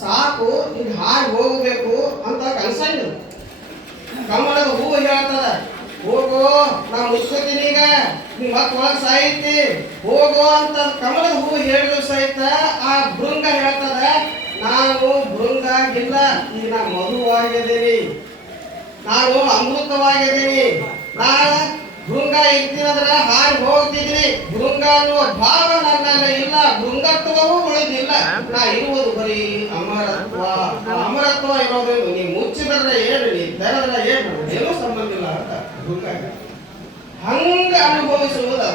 ಸಾಕು ಈಗ ಹಾರಿ ಹೋಗಬೇಕು ಅಂತ ಕನಸಂಗ ಕಮಲದ ಹೂವು ಹೇಳ್ತದ ಹೋಗೋ ನಾ ಮುಚ್ಕೋತೀನಿ ಈಗ ನೀ ಮತ್ ಒಳಗ್ ಸಾಯ್ತಿ ಹೋಗೋ ಅಂತ ಕಮಲದ ಹೂವು ಹೇಳಿದ್ರು ಸಹಿತ ಆ ಭೃಂಗ ಹೇಳ್ತದ ನಾನು ಭೃಂಗ ಆಗಿಲ್ಲ ಈಗ ನಾ ಮಧುವಾಗಿದ್ದೀನಿ, ನಾನು ಅಮೃತವಾಗಿದ್ದೀನಿ, ನಾ ಭೃಂಗ ಇರ್ತೀನಂದ್ರ ಹಾರಿ ಹೋಗ್ತಿದ್ದೀನಿ. ಭೃಂಗ ಅನ್ನುವ ಭಾವ ನನ್ನಲ್ಲಿ ಇಲ್ಲ, ಭೃಂಗತ್ವವೂ ಉಳಿದಿಲ್ಲ. ನಾ ಇರುವುದು ಬರೀ ಅಮರತ್ವ. ಅಮರತ್ವ ಇರೋದೇನು ನೀ ಮುಚ್ಚಿದ್ರೆ ಏನು, ನೀ ತೆರೆದ್ರೆ ಏನು, ಏನೂ ಸಂಬಂಧ ಇಲ್ಲ ಅಂತ ಭೃಂಗ ಹಂಗ ಅನುಭವಿಸುವುದು.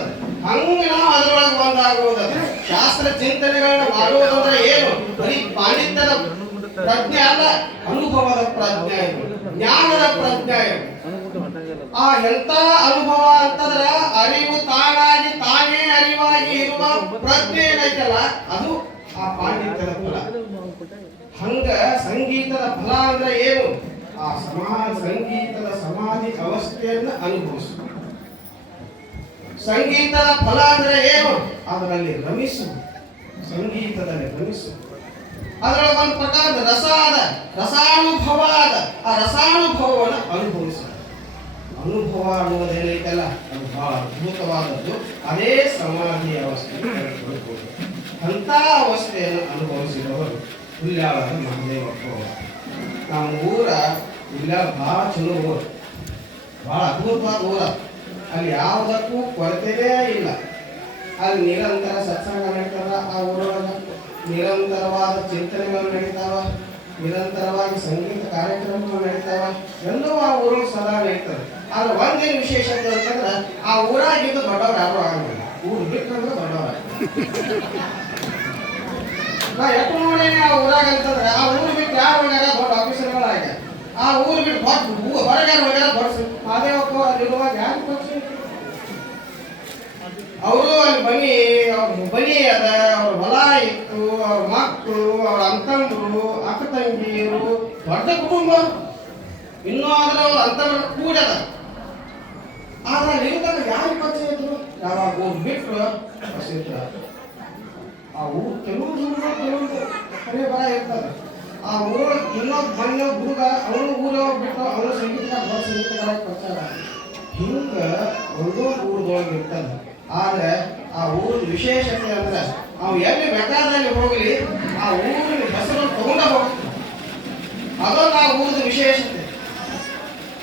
ಹಂಗ ನಾವು ಅದರೊಳಗೆ ಒಂದಾಗುವುದು. ಶಾಸ್ತ್ರ ಚಿಂತನೆಗಳನ್ನ ಮಾಡುವುದಂದ್ರೆ ಏನು, ಬರೀ ಪಾಂಡಿತ್ಯದ ಪ್ರಜ್ಞೆ ಅಲ್ಲ, ಅನುಭವದ ಪ್ರಜ್ಞೆ, ಜ್ಞಾನದ ಪ್ರಜ್ಞೆ. ಆ ಎಂತ ಅನುಭವ ಅಂತಂದ್ರ ಅರಿವು ತಾನಾಗಿ ತಾನೇ ಅರಿವಾಗಿ ಇರುವ ಪ್ರಜ್ಞೆ ಏನೈತಲ್ಲ ಅದು ಆ ಪಾಂಡಿತ್ಯದ ಫಲ. ಹಂಗ ಸಂಗೀತದ ಫಲ ಅಂದ್ರೆ ಏನು, ಆ ಸಂಗೀತದ ಸಮಾಧಿ ಅವಸ್ಥೆಯನ್ನು ಅನುಭವಿಸು. ಸಂಗೀತದ ಫಲ ಅಂದ್ರೆ ಏನು, ಅದರಲ್ಲಿ ರಮಿಸು, ಸಂಗೀತದಲ್ಲಿ ರಮಿಸು. ಅದರೊಳಗೆ ಒಂದು ಪ್ರಕಾರದ ರಸ ಅದ, ರಸಾನುಭವ ಅದ. ಆ ರಸಾನುಭವವನ್ನು ಅನುಭವಿಸು. ಅನುಭವ ಅನ್ನೋದೇನೈತಲ್ಲ ಅದು ಬಹಳ ಅದ್ಭುತವಾದದ್ದು. ಅದೇ ಸಮಾಧಿ ಅವಸ್ಥೆ. ಅಂತ ಅವಸ್ಥೆಯನ್ನು ಅನುಭವಿಸಿದವರು ಹುಲ್ಯಾಳದ ಮಹದೇವಪ್ಪ. ನಮ್ಮ ಊರ ಹುಲ್ಯಾಳ ಬಹಳ ಚಲೋ ಊರು, ಬಹಳ ಅದ್ಭುತವಾದ ಊರ. ಅಲ್ಲಿ ಯಾವುದಕ್ಕೂ ಕೊರತೆನೇ ಇಲ್ಲ. ಅಲ್ಲಿ ನಿರಂತರ ಸತ್ಸಂಗ ನಡೀತಾವ, ಆ ಊರೊಳಗೆ ನಿರಂತರವಾದ ಚಿಂತನೆಗಳು ನಡೀತಾವ, ನಿರಂತರವಾಗಿ ಸಂಗೀತ ಕಾರ್ಯಕ್ರಮಗಳು ನಡೀತಾವ, ಎಲ್ಲವೂ ಆ ಊರಿಗೆ ಸದಾ ನಡೀತದೆ. ಆದ್ರೆ ಒಂದೇನು ವಿಶೇಷತೆ ಅಂತಂದ್ರೆ ಆ ಊರಾಗಿದ್ದು ದೊಡ್ಡವ್ರು ಯಾರು ಆಗಂಗಿಲ್ಲ, ಊರು ಬಿಟ್ಟಂದ್ರೆ ದೊಡ್ಡವ್ರ. ನಾ ಎಷ್ಟು ನೋಡೇನೆ ಆ ಊರಾಗ ಅಂತಂದ್ರೆ ಆ ಊರು ಬಿಟ್ಟು ಯಾರು ಹೋಗ್ಯಾರ, ದೊಡ್ಡ ಆಫೀಸರ್ಗಳಾಗ. ಆ ಊರು ಬಿಟ್ಟು ಹೊರಗೆ ಹೋಗ್ಯಾರ, ಬಡ್ಸಿ ಮಾದೇವಪ್ಪ ಅಲ್ಲಿರುವಾಗ ಯಾರು ಬಡ್ಸಿ ಅವರು ಅಲ್ಲಿ ಬನಿ ಅದ, ಅವ್ರ ಹೊಲ ಇತ್ತು, ಅವ್ರ ಮಕ್ಕಳು, ಅವ್ರ ಅಂತಂದ್ರು, ಅಕ್ಕ ತಂಗಿಯರು, ದೊಡ್ಡ ಕುಟುಂಬ. ಇನ್ನೂ ಆದ್ರೆ ಅವ್ರ ಅಂತಂದ್ರ ಕೂಡದ. ಆದ್ರೆ ನಿಲ್ದಾಗ ಯಾರು ಪರಿಚಯ ಇದ್ರು, ಯಾವಾಗ ಊರು ಬಿಟ್ಟರು ಪ್ರಸಿದ್ಧ. ಆ ಊರು ಕೆಲವರು ಕರೆ ಬರ ಇರ್ತದೆ. ಆ ಊರು ಇನ್ನೊಬ್ಬ ಮಣ್ಣು ಹುಡುಗ ಅವನು ಊರು ಬಿಟ್ಟು ಅವನು ಸಂಗೀತಗಾರ ಪ್ರಚಾರ. ಹಿಂಗ ಒಂದೊಂದು ಊರದೊಳಗೆ ಇರ್ತದೆ. ಆದ್ರೆ ಆ ಊರ ವಿಶೇಷತೆ ಅಂದ್ರೆ ಅವು ಎಲ್ಲಿ ಬೇಕಾದಲ್ಲಿ ಹೋಗಲಿ ಆ ಊರಿನ ಹೆಸರು ತಗೊಂಡ ಹೋಗ್ತಾರೆ. ಅದೊಂದು ಆ ಊರದ ವಿಶೇಷತೆ.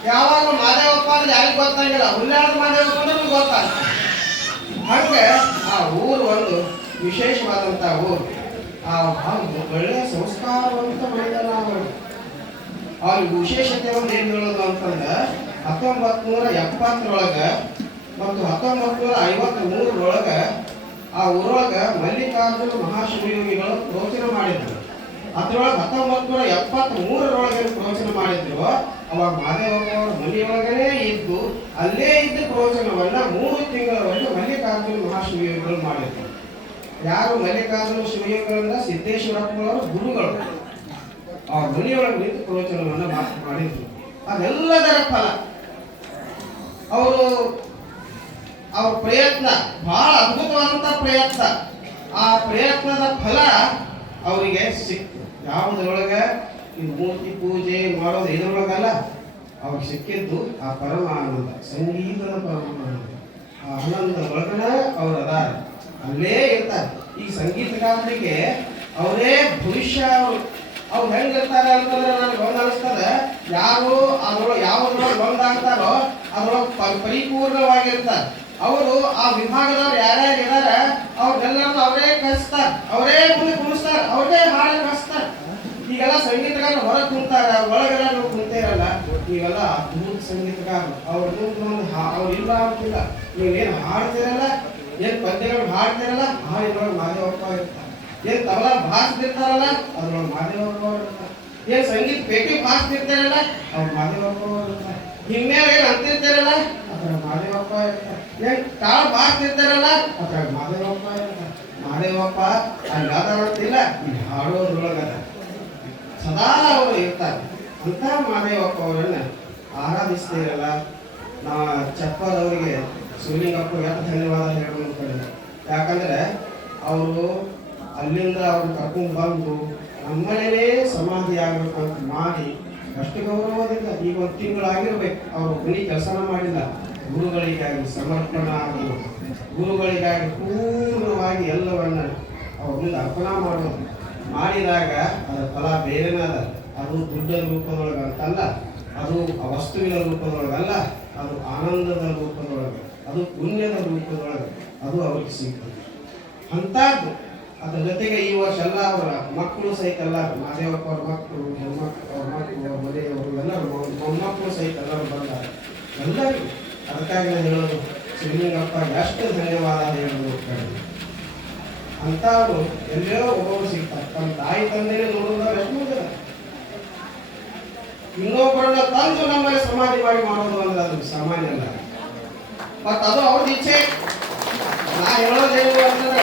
ಯಾವಾಗ ಮಾದೇವಪ್ಪ ಅಂದ್ರೆ ಯಾರಿಗೆ ಗೊತ್ತಾಗಿಲ್ಲ, ಹುಲ್ಯಾಳದ ಮಾದೇವಪ್ಪ ಅಂದ್ರೆ ಗೊತ್ತಾಗ. ಹಂಗೆ ಆ ಊರು ಒಂದು ವಿಶೇಷವಾದಂತ ಊರು. ಆ ಒಳ್ಳೆಯ ಸಂಸ್ಕಾರವಂತ ಮೈದಾನ ಅವ್ರಿಗೆ ವಿಶೇಷತೆ ಒಂದು ಏನು ಹೇಳೋದು ಅಂತಂದ್ರೆ 1970 ಮತ್ತು 1953 ಆ ಊರೊಳಗ ಮಲ್ಲಿಕಾರ್ಜುನ ಮಹಾಶಿವಯೋಗಿಗಳು ಪ್ರವಚನ ಮಾಡಿದ್ರು. ಅದ್ರೊಳಗೆ 1973 ಪ್ರವಚನ ಮಾಡಿದ್ರು. ಅವಾಗ ಮಾದೇವಪ್ಪ ಅವರ ಮನೆಯೊಳಗನೇ ಇದ್ದು ಅಲ್ಲೇ ಇದ್ದ ಪ್ರವಚನವನ್ನ 3 ತಿಂಗಳವರೆಗೆ ಮಲ್ಲಿಕಾರ್ಜುನ ಮಹಾಶಿವಯೋಗಿಗಳು ಮಾಡಿದ್ರು. ಯಾರು ಮಲ್ಲಿಕಾರ್ಜುನ ಶಿವಯೋಗಿಗಳನ್ನ ಸಿದ್ದೇಶ್ವರಪ್ಪನವರ ಗುರುಗಳು ಅವ್ರ ಮನೆಯೊಳಗೆ ನಿಂತು ಪ್ರವಚನವನ್ನ ಮಾಡಿದ್ರು. ಅದೆಲ್ಲದರ ಫಲ ಅವ್ರ ಪ್ರಯತ್ನ ಬಹಳ ಅದ್ಭುತವಾದಂತ ಪ್ರಯತ್ನ. ಆ ಪ್ರಯತ್ನದ ಫಲ ಅವರಿಗೆ ಸಿಕ್ತು. ಯಾವುದ್ರೊಳಗೆ ಈ ಮೂರ್ತಿ ಪೂಜೆ ಮಾಡೋದು ಇದ್ರೊಳಗಲ್ಲ, ಅವ್ರಿಗೆ ಸಿಕ್ಕಿದ್ದು ಆ ಪರಮಾನಂದ, ಸಂಗೀತದ ಪರಮಾನಂದ. ಆ ಆನಂದ ಒಳಗನ ಅವ್ರು ಅದಾರ, ಅಲ್ಲೇ ಇರ್ತಾರೆ. ಈ ಸಂಗೀತಗಾರರಿಗೆ ಅವರೇ ಭವಿಷ್ಯ. ಅವ್ರು ಹೆಂಗಿರ್ತಾರೆ ಅಂತಂದ್ರೆ ನನಗೆ ಒಂದು ಅನಿಸ್ತದ, ಯಾರು ಅದ್ರೊಳಗೆ ಯಾವುದ್ರೊಳಗೆ ಒಂದಾಗ್ತಾರೋ ಅದ್ರೊಳಗೆ ಪರಿಪೂರ್ಣವಾಗಿರ್ತಾರೆ. ಅವರು ಆ ವಿಭಾಗದವ್ರು ಯಾರ್ಯಾರು ಇದಾರ ಅವ್ರನ್ನೆಲ್ಲರೂ ಅವರೇ ಕಲಿಸ್ತಾರೆ, ಅವರೇ ಮುಂದೆ ಕುಣಿಸ್ತಾರೆ, ಅವರೇ ಹಾಡು ಕಲಿಸ್ತಾರೆ. ಈಗೆಲ್ಲ ಸಂಗೀತಗಾರರು ಹೊರಗೆ ಕುಂತಾರ, ಒಳಗೆಲ್ಲ ನಾವು ಕುಂತೇರಲ್ಲ. ನೀವೆಲ್ಲ ಅದ್ಭುತ ಸಂಗೀತಗಾರರು. ಅವ್ರು ಇಲ್ಲ ಅಂತಿಲ್ಲ. ನೀವೇನು ಹಾಡ್ತಿರಲ್ಲ, ಏನ್ ಪದ್ಯಗಳು ಹಾಡ್ತಿರಲ್ಲ, ಹಾಡಿನೊಳಗೆ ಮಾದೇವಪ್ಪ ಇರ್ತಾರೆ. ಏನ್ ತಬಲಾ ಭಾಷಿರ್ತಾರಲ್ಲ ಅದ್ರೊಳಗೆ ಮಾದೇವಪ್ಪ ಇರ್ತಾರೆ. ಏನ್ ಸಂಗೀತ ಪೇಟಿ ಭಾಷಿರ್ತಾರಲ್ಲ ಅವ್ರು ಮಾದೇವಪ್ಪ ಇರ್ತಾರೆ. ಹಿಮ್ಮೇಲೆ ಏನ್ ಅಂತಿರ್ತಾರಲ್ಲ ಅದ್ರ ಮಾದೇವಪ್ಪ ಇರ್ತಾರೆ. ಏನ್ ಕಾಳು ಭಾಷಿರ್ತಾರಲ್ಲ ಅದ್ರ ಮಾದೇವಪ್ಪ ಇರ್ತಾರೆ. ಮಾದೇವಪ್ಪ ಅಲ್ಲಾದಂತಿಲ್ಲ, ಈ ಹಾಡೋದ್ರೊಳಗದ ಸದಾ ಅವರು ಇರ್ತಾರೆ. ಅಂತ ಮಾದೇವಪ್ಪ ಅವರನ್ನ ಆರಾಧಿಸ್ತೀರಲ್ಲ. ನಾ ಚಪ್ಪಲ್ ಅವರಿಗೆ ಶಿವಲಿಂಗಪ್ಪ ಎಷ್ಟು ಧನ್ಯವಾದ ಹೇಳಬೇಕು. ಯಾಕಂದ್ರೆ ಅವರು ಅಲ್ಲಿಂದ ಅವ್ರನ್ನ ಕರ್ಕೊಂಡು ಬಂದು ನಮ್ಮನೇಲೇ ಸಮಾಧಿ ಆಗ್ಬೇಕಂತ ಮಾಡಿ ಅಷ್ಟು ಗೌರವದಿಂದ ಈಗ ಒಂದು ತಿಂಗಳಾಗಿರ್ಬೇಕು ಅವರು ಮನೆ ಕೆಲಸನ ಮಾಡಿಲ್ಲ. ಗುರುಗಳಿಗಾಗಿ ಸಮರ್ಪಣಾ ಆಗುವುದು, ಗುರುಗಳಿಗಾಗಿ ಪೂರ್ಣವಾಗಿ ಎಲ್ಲವನ್ನ ಅವ್ರ ಮುಂದೆ ಅರ್ಪಣಾ ಮಾಡೋದು. ಮಾಡಿದಾಗ ಅದರ ಫಲ ಬೇರೆನೇ ಅದ. ಅದು ದುಡ್ಡದ ರೂಪದೊಳಗೆ ಅಂತಲ್ಲ, ಅದು ಆ ವಸ್ತುವಿನ ರೂಪದೊಳಗಲ್ಲ, ಅದು ಆನಂದದ ರೂಪದೊಳಗೆ, ಅದು ಪುಣ್ಯದ ರೂಪದೊಳಗೆ ಅದು ಅವ್ರಿಗೆ ಸಿಗ್ತದೆ. ಅಂಥದ್ದು ಅದ್ರ ಜೊತೆಗೆ ಈ ವರ್ಷ ಎಲ್ಲ ಅವರ ಮಕ್ಕಳು ಸಹಿತ ಎಲ್ಲ ಮಾದೇವಪ್ಪ ಅವ್ರ ಮಕ್ಕಳು, ಹೆಣ್ಮಕ್ಳು ಅವ್ರ ಮಕ್ಕಳು, ಅವ್ರ ಮನೆಯವರು ಎಲ್ಲರೂ ಮೊಮ್ಮಕ್ಕಳು ಸಹಿತ ಎಲ್ಲರೂ ಬಂದಾರ ಎಲ್ಲರಿಗೂ. ಅದಕ್ಕಾಗಿ ನಾನು ಹೇಳೋದು ಶ್ರೀಲಿಂಗಪ್ಪ ಎಷ್ಟು ಧನ್ಯವಾದ ಹೇಳೋದು. ಅಂಥವ್ರು ಎಲ್ಲೋ ಒಬ್ಬರು ಸಿಗ್ತಾರೆ. ತಮ್ಮ ತಾಯಿ ತಂದೆನೇ ನೋಡೋದು ಎಷ್ಟು ಮುಂದೆ ಇನ್ನೊಬ್ಬರನ್ನ ತಂದು ನಮ್ಮಲ್ಲಿ ಸಮಾಧಿ ಮಾಡಿ ಮಾಡೋದು ಅಂದ್ರೆ ಅದು ಸಾಮಾನ್ಯ ಅಲ್ಲ. ಮತ್ತು ಅದು ಅವ್ರದ್ದು ಇಚ್ಛೆ. ನಾ ಹೇಳೋದೇನು ಅಂತಂದ್ರೆ